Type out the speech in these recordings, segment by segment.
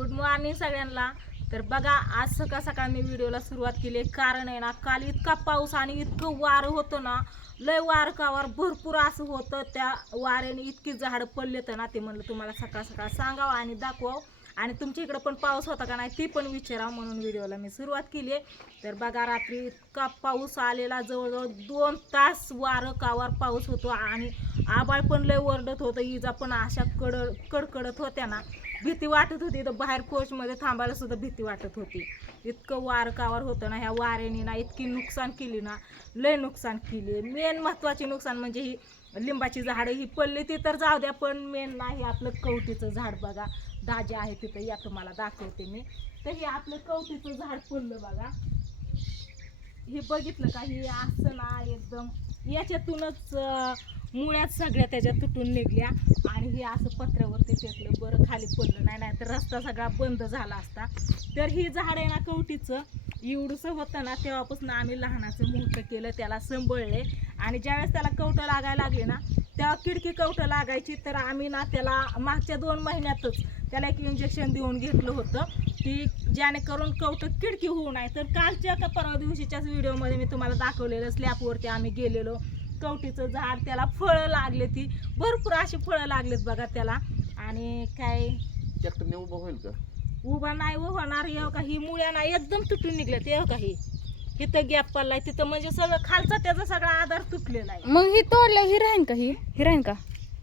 Good morning सगळ्यांना. तर बघा आज सकाळ सकाळ मी व्हिडिओला सुरुवात केली. कारण आहे ना काल इतका पाऊस आणि इतकं वारं होतं ना लय वार कावार भरपूर असं होतं. त्या वाऱ्याने इतकी झाडं पडले तर ना ते म्हणलं तुम्हाला सकाळ सकाळ सांगावं आणि दाखवावं. आणि तुमच्या इकडं पण पाऊस होता का नाही ती पण विचारावं म्हणून व्हिडिओला मी सुरुवात केली आहे. तर बघा रात्री इतका पाऊस आलेला जवळजवळ दोन तास वारं कावार पाऊस होतो. आणि आबाळ पण लय ओरडत होतं इजा पण अशा कड कडकडत होत्या ना. भीती वाटत होती. तर बाहेर कोचमध्ये थांबायला सुद्धा भीती वाटत होती. इतकं वार कावर होतं ना ह्या वाऱ्याने ना इतकी नुकसान केली ना लय नुकसान केली. मेन महत्त्वाची नुकसान म्हणजे ही लिंबाची झाडं ही पडली ती तर जाऊ द्या पण मेन नाही आपलं कवटीचं झाड बघा. दाजे आहे तिथं या तुम्हाला दाखवते मी. तर हे आपलं कवटीचं झाड पडलं बघा. हे बघितलं का? हे असं ना एकदम याच्यातूनच मुळ्यात सगळ्या त्याच्या तुटून निघल्या. आणि हे असं पत्र्यावरती टेकलं बरं खाली पडलं. नाही नाही तर रस्ता सगळा बंद झाला असता. तर ही झाड आहे ना कवटीचं एवढंसं होतं ना तेव्हापासून आम्ही लहानाचं मोठं केलं त्याला संभळले. आणि ज्यावेळेस त्याला कवटं लागायला लागले ना तेव्हा किडकी कवटं लागायची. तर आम्ही ना त्याला मागच्या दोन महिन्यातच त्याला एक इंजेक्शन देऊन घेतलं होतं. की जेणेकरून कवटं किडकी होऊ नये. तर कालच्या का परवा दिवशीच्याच व्हिडिओमध्ये मी तुम्हाला दाखवलेलं स्लॅपवरती आम्ही गेलेलो. कवटीचं झाड त्याला फळं लागले ती. भरपूर अशी फळं लागलेत बघा त्याला. आणि काय? ट्रॅक्टरने उभं होईल का? उभा नाही उभा होणार येऊ का ही मुळ्या नाही एकदम तुटून निघल्यात येऊ का ही तिथं गॅप पडलाय तिथं म्हणजे सगळं खालचा त्याचा सगळा आधार तुटलेला आहे. मग ही तोडल्यावर ही राहीन का ही? ही राहीन का?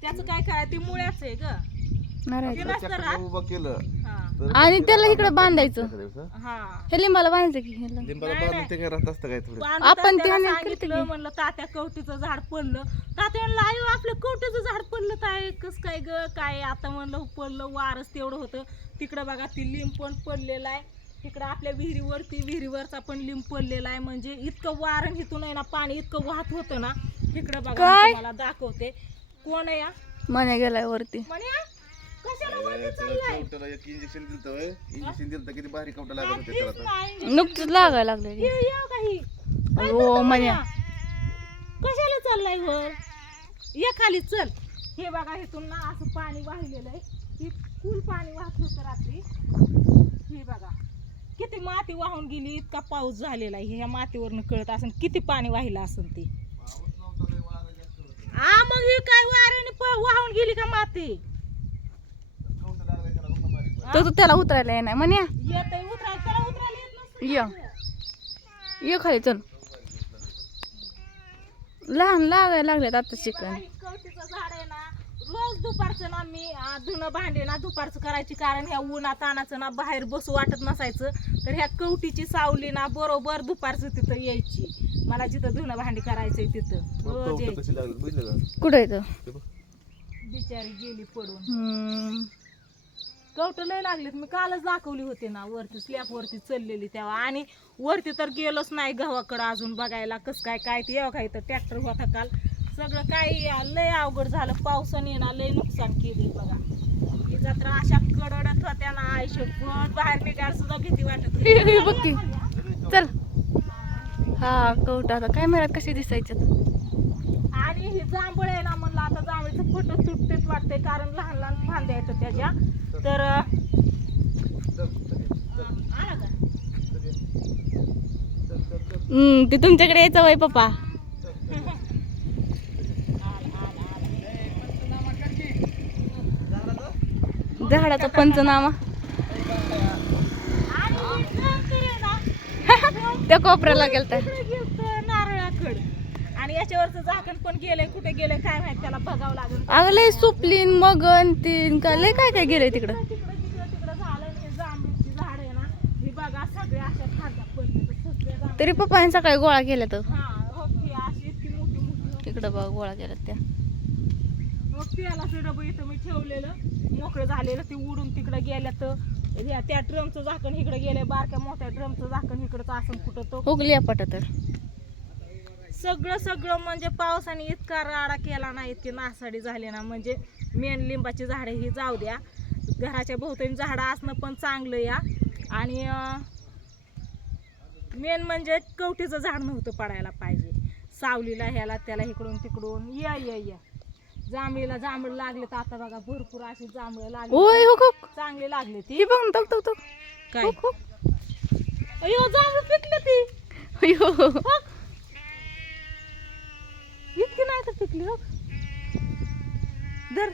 त्याचं काय करायचं ती मुळ्याच आहे ग. नाही ट्रॅक्टरने राहत. उभं केलं. तर आणि त्याला इकडं. बांधायचं. हा? लिंबाला बांधायचं की ह्याला? लिंबाला नाही, बांधून ते काय राहत असतं काय थोडं पांडू आपण तात्याला त्याने करते सांगितलं की. म्हणलं तात्या कवटीचं झाड पडलं तात्या म्हणलं आयो आपलं कवटीचं झाड पडलं काय कस काय ग काय आता म्हणलं पडलं वारच तेवढं होतं तिकडं बघा ती लिंब पण पडलेलं आहे तिकडं आपल्या विहिरीवरती विहिरीवरचा पण लिंब पडलेला आहे म्हणजे इतकं वारण इथून आहे ना पाणी इतकं वाहत होतं ना तिकडं बघा मी काय? तुम्हाला दाखवते कोण आहे या मने गेलाय वरती म्हणे कशाला वरती त्याला चाललाय? कवटाला एक इंजेक्शन दिलं इंजेक्शन दिलं किती भारी कवटा लागत होते तेच त्याला तर. नाही. नुकतीच लागायला लागले ये ये काही काय हो करतो? कशाला चाललाय वर? ये खाली चल. हे बघा इथून ना असं पाणी वाहिलेलं आहे. ही फुल पाणी वाहत होतं रात्री. हे बघा. किती माती वाहून गेली इतका पाऊस झालेला आहे. ह्या मातीवरनं कळत असेल किती पाणी वाहिलं असेल ते. हा मग ही काय वाऱ्याने प- वाहून गेली का माती? तर तू त्याला उतरायला येणार. नसतं या. ये खाली चल. लहान लागायला लागलेत आता चिकन. कवटीचं झाड आहे ना रोज दुपारचं ना मी धुणं भांडे ना दुपारचं करायची कारण ह्या उन्हा तानाचं ना बाहेर बसू वाटत नसायचं. तर ह्या कवटीची सावली ना बरोबर दुपारचं तिथं यायची. मला जिथं धुणं भांडी करायचंय तिथं. रोज यायची. कुठं येतं ते. बिचारी गेली पडून. हम्म. कवट लय लागलीत. मी कालच दाखवली होती ना वरती स्लॅप वरती चललेली तेव्हा. आणि वरती तर गेलोच नाही गव्हाकडं अजून बघायला कसं काय काय ते काय तर ट्रॅक्टर होता काल. सगळं काही लय अवघड झालं. पावसाने ना लय नुकसान केली बघा. ही जत्रा अशा कडडत होत्या ना आयुष्यभर बाहेर निघायला सुद्धा भीती वाटत होती. बघ चल. हा कवटा आता. काय मिळत कशी दिसायचं आणि ही जांभळ आहे ना म्हणलं आता जांभळीचं फोटो तुटतेच वाटते कारण लहान लहान फांद्या येतात त्याच्या. तर आला का हम्म, ते तुमच्याकडे यायचं वय पप्पा? झाडाचा पंचनामा. आणि ना त्या कोपऱ्याला गेलता. याच्यावरचं झाकण पण गेलंय कुठे गेलंय काय माहीत त्याला बघावं लागेल. अगं लय सुपलीन मगन तीन का लय काय काय गेलंय तिकडं? तिकडे तिकडे तिकडे झालं आणि हे जांभळीची झाड आहे ना ही बघा सगळ्या अशा जांभळी- तरी पप्पाने सकाळी गोळा केल्या तर. हा हो की अशी इतकी मोठी मोठी तिकडं बघ गोळा केल्या त्या. मग डबं इथं मी ठेवलेलं. मोकळं झालेलं ते उडून तिकडे गेल्या तर ह्या त्या ड्रमचं झाकण इकडे गेलंय बारक्या मोठ्या ड्रमचं झाकण इकडंच असं कुठं तो हुकली पट तर. सगळं सगळं म्हणजे पावसाने इतका राडा केला ना इतकी नासाडी झाली ना म्हणजे मेन लिंबाची झाडं ही जाऊ द्या. घराच्या भोवतानी झाडं असणं पण चांगलं या. आणि मेन म्हणजे कवटीचं झाड नव्हतं पडायला पाहिजे. सावलीला ह्याला त्याला इकडून तिकडून या या या. जांभळीला जांभळ लागले तर आता बघा भरपूर अशी जांभळं लागली. चांगली लागली ती. बघ काय. अयो जांभळ पिकली ती. अयो नाही तर पिकली हो? धर.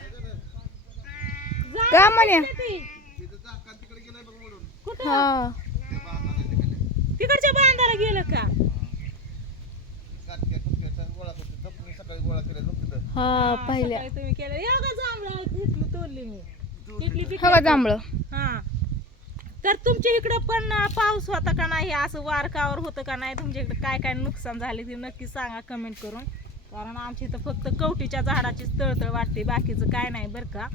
का म्हणे. कुठं? हा. तिकडच्या बांधाला गेलं का? हा तुम्ही केलं. जांभळं. तोडली मी. हवा जांभळ. हा. तर तुमच्या इकडं पण पाऊस होता का नाही? असं वारकावर होतं का नाही? तुमच्या इकडे काय काय नुकसान झाले ते नक्की सांगा कमेंट करून. कारण आमच्या इथं फक्त कवटीच्या झाडाचीच तळतळ वाटते बाकीचं काय नाही बरं का.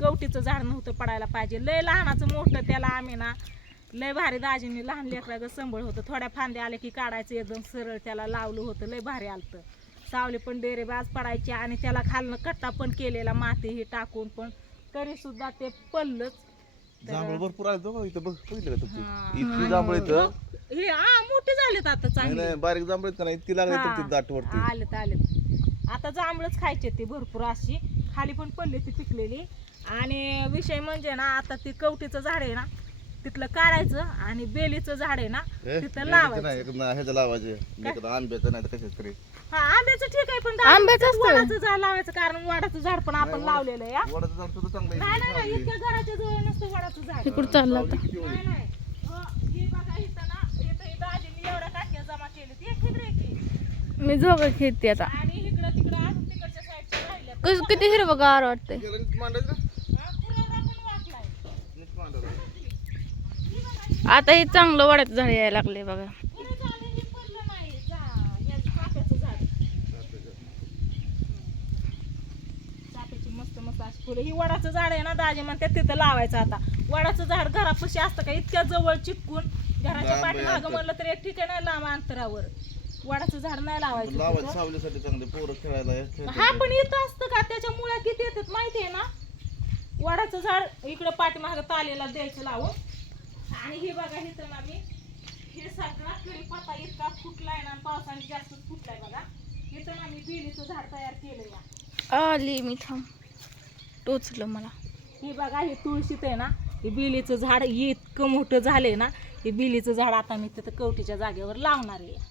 कवटीचं झाड नव्हतं पडायला पाहिजे. लय लहानाचं मोठं त्याला आम्ही ना लय भारी दाजींनी लहान लेकराचं संबळ होतं. थोड्या फांद्या आल्या की काढायचं एकदम सरळ त्याला लावलं होतं लय भारी आलतं. सावली पण डेरेबाज पडायची आणि त्याला खालनं कट्टा पण केलेला माती ही टाकून पण. तरी सुद्धा ते पडलंच. तर- जांभळ भरपूर आले बघ इथं बघ बघितलं का. तुमची इतकी जांभळ इथं. हे हा मोठे झालेत आता नाही चांगले. नाही बारीक जांभळ आहेत का नाही ती लागली हा. तर ती दाट वरती. आलेत आलेत. आता जांभळच खायचे ते भरपूर अशी. खाली पण पडली ती पिकलेली. आणि विषय म्हणजे ना आता ती कवटीचं झाड आहे ना तिथलं काढायचं आणि बेलीचं झाड आहे ना तिथं लावायचं. नाही एक ना ह्याचं लावायचे. एखादं आंब्याचं नाही तर कशाच तरी. हा आंब्याचं ठीक आहे पण आंब्याचं असतं. वडाचं झाड लावायचं? कारण वडाचं झाड पण आपण लावलेलं आहे हा. वडाचं झाड सुद्धा चांगलं नाही नाही नाही आहे. इतक्या घराच्या जवळ नसतं वडाचं झाड. इकडं चालला आता. नाही नाही हो, हे बघा इथं ना इथं इथं आजीने एवढ्या काठ्या जमा केली ती एक हिकडे की मी झोका खेळते आता. आणि इकडं तिकडं अजून तिकडच्या साईडच्या राहिल्या कस किती हिरवं गार वाटतंय हा, आता हे चांगलं वाढत झाड यायला लागले बघा. हे फुलं. ही वडाचं झाड आहे ना दाजी म्हणतात तिथं लावायचं आता. वडाचं झाड घरापाशी असतं का? इतक्या जवळ चिटकून घराच्या पाठीमागं. म्हणलं तर एक ठिकाण आहे लांब अंतरावर. वडाचं झाड नाही लावायचं लावायचं तिथं. सावलीसाठी चांगले पोरं खेळायला हे खेळतात. हा पण इथं असतं का? त्याच्या मुळ्या किती येतात माहिती आहे ना? वडाचं झाड इकडं पाठीमागं तालेला द्यायचं लावून. आणि हे बघा इथं ना मी हे सगळा कढीपत्ता इतका फुटलाय ना पावसाने जास्त फुटलाय बघा. इथं ना मी बिलीचं झाड तयार केलं या. आली मी थांब. टोचलं मला. हे बघा हे तुळशीत आहे ना हे बिलीचं झाड इतकं मोठं झालंय ना हे बिलीचं झाड आता मी तिथं कवटीच्या जागेवर लावणार आहे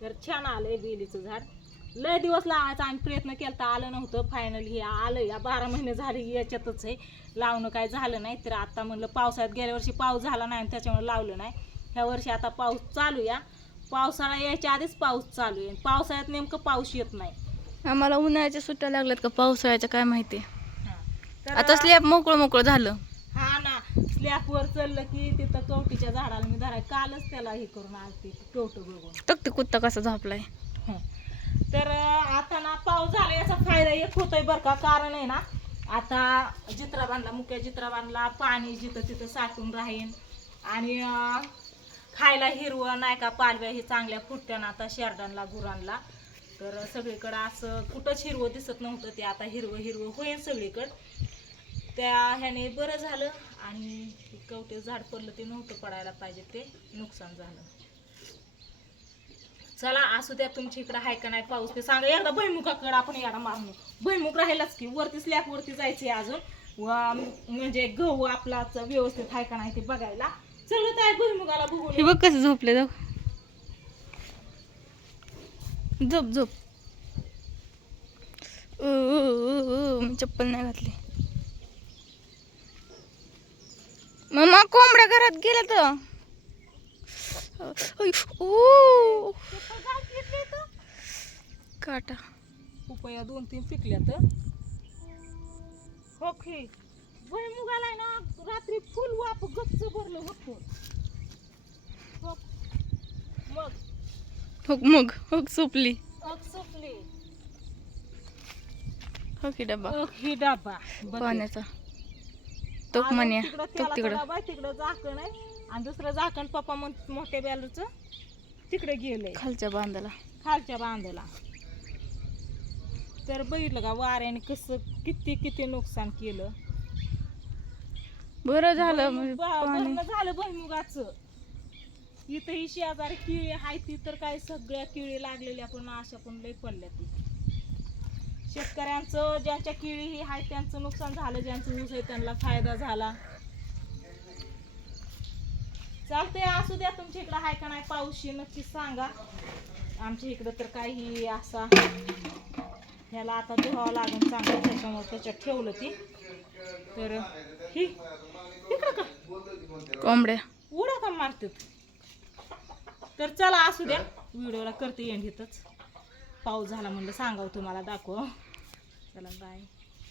तर छान आलंय बेलीचं झाड. लय दिवस लावायचा आम्ही प्रयत्न केला तर आलं नव्हतं. फायनली हे आलं या बारा महिने झाले याच्यातच आहे. लावणं काय झालं नाही तर आता म्हणलं पावसाळ्यात गेल्या वर्षी पाऊस झाला नाही आणि त्याच्यामुळे लावलं नाही. ह्या वर्षी आता पाऊस चालू या. पावसाळा यायच्या आधीच पाऊस चालू आहे. पावसाळ्यात नेमकं पाऊस येत नाही. आम्हाला उन्हाळ्याच्या सुट्ट्या लागल्यात का? पावसाळ्याच्या काय माहिती? हा. आता स्लॅब मोकळं मोकळं झालं. हा ना स्लॅपवर चढलं की तिथं कवटीच्या झाडाला मी धराय कालच त्याला हे करून आलते कवट बघून. तक ते कुत्ता कसा झोपलाय. हं. तर अं, आता ना पाऊस झाला याचा फायदा एक होतोय बरं का कारण आहे ना आता जित्रा बांधला मुख्य जित्रा बांधला पाणी जिथं तिथं साठून राहीन. आणि अं, खायला हिरवं नाही का पालव्या हे चांगल्या फुटत्या ना आता शेरडांना गुरांना तर सगळीकडं असं कुठंच हिरवं दिसत नव्हतं ते आता हिरवं हिरवं होईल सगळीकडं. त्या ह्याने बरं झालं आणि कवटे झाड पडलं ते नव्हतं पडायला पाहिजे ते नुकसान झालं. चला असू द्या तुमच्या इकडं आहे का नाही पाऊस ते सांगा एकदा भैमुखाकडे आपण याडा मारून भैमुख राहिलाच की वरती स्लॅप वरती जायचे अजून. व म्हणजे गहू आपला व्यवस्थित आहे का नाही ते बघायला. सगळं काय भैमुखाला हे बघून बघ कसं झोपले जाऊ झोप झोप. चप्पल नाही घातली. मम्मा कोंबड्या घरात गेल्या तर. काटा. उपया दोन तीन पिकल्या तर ओके भैमुगाला ना रात्री फुल वाप गच्च भरलं होतं. मग? हो मग. हो सुपली. अग सुटली हो की डब्बा. अग ही डबा. पाण्याचा. तो आणि म्हण्या तिकडं तो तिकडं. झाकण आहे आणि दुसरं झाकण पप्पा म्हण मोठ्या बॅलरचं तिकडे गेलंय खालच्या बांधाला. खालच्या बांधाला. तर बघितलं का वाऱ्याने कसं किती किती नुकसान केलं. बरं झालं म्हणजे बा- पाणी. भरणं झालं भुईमुगाचं इथं ही शेजारी किळी आहे ती तर काय सगळ्या किळी लागलेल्या पण अशा पण लय पडल्या ती. शेतकऱ्यांचं ज्यांच्या केळी ही आहे त्यांचं नुकसान झालं ज्यांचं ऊस आहे त्यांना फायदा झाला. चालतंय असू द्या तुमच्या इकडं आहे का नाही पाऊसशी नक्की सांगा. आमच्या इकडं तर काही असा ह्याला आता धुवावं लागेल चांगलं त्याच्यामुळे त्याच्यात ठेवलं ती. तर ही इकडं का? कोंबड्या. उड्या का मारतात? तर चला असू द्या व्हिडिओला करते एंड इथंच. पाऊस झाला म्हणलं सांगाव तुम्हाला दाखव. चला बाय